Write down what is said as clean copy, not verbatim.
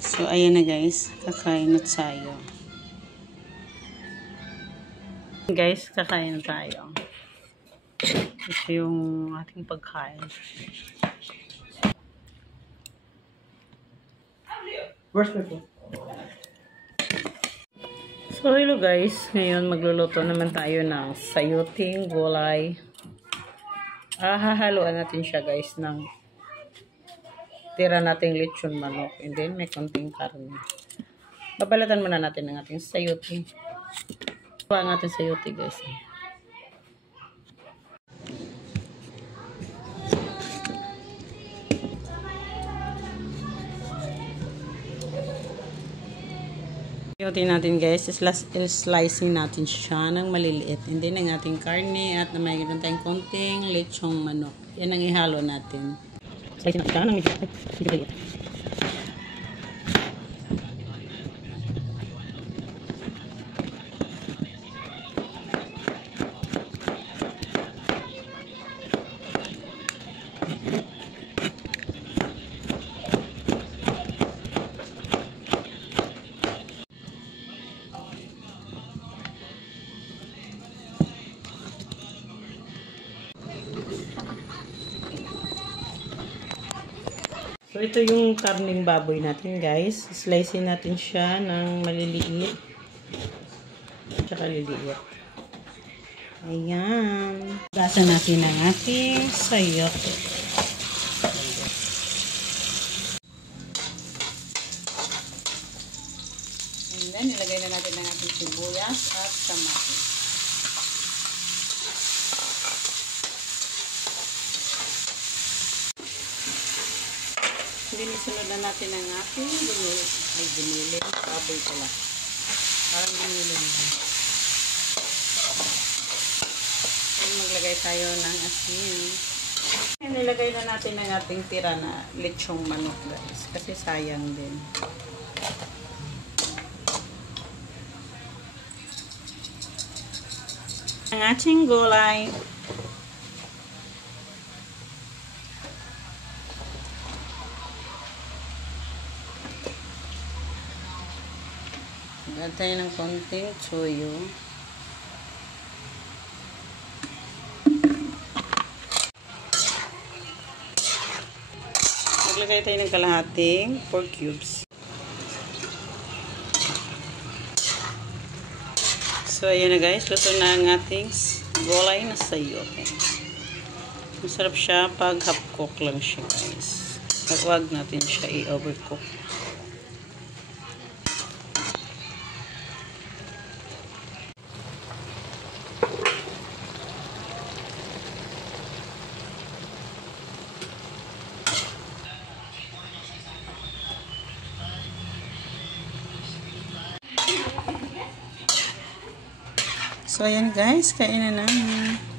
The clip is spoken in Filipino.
So, ayan na guys. Kakain na tayo. Guys, kakain na tayo. Ito yung ating pagkain. So, hello guys. Ngayon, magluluto naman tayo ng sayoting gulay. Hahaluan natin siya guys ng tira nating lechon manok. And then, may konting karne. Babalatan muna natin ng ating sayote. Ito ang ating sayote guys. Sayote natin guys. Slicing natin siya ng maliliit. And then, ang ating karne at na may tayong konting lechong manok. Yan ang ihalo natin. Slicing natin siya ng medyo maliit. So, ito yung karning baboy natin, guys. Slicein natin siya ng maliliit. Tsaka liliit. Ayan. Gasa natin ang ating sayote. And then, nilagay na natin ang ating sibuyas at kamatis. Dinisunod na natin ang ating binili. Baboy pala. Parang binili na. And maglagay tayo ng asin. And nilagay na natin ang ating tira na lechong manok guys. Kasi sayang din. Ang ating gulay. Add tayo ng konting toyo. Maglagay tayo ng kalahating pork cubes. So, ayan na guys. Luto na ang ating gulay na sayote. Masarap siya pag half cook lang siya guys. Huwag natin siya i-overcook. So, ayan guys, kain na namin.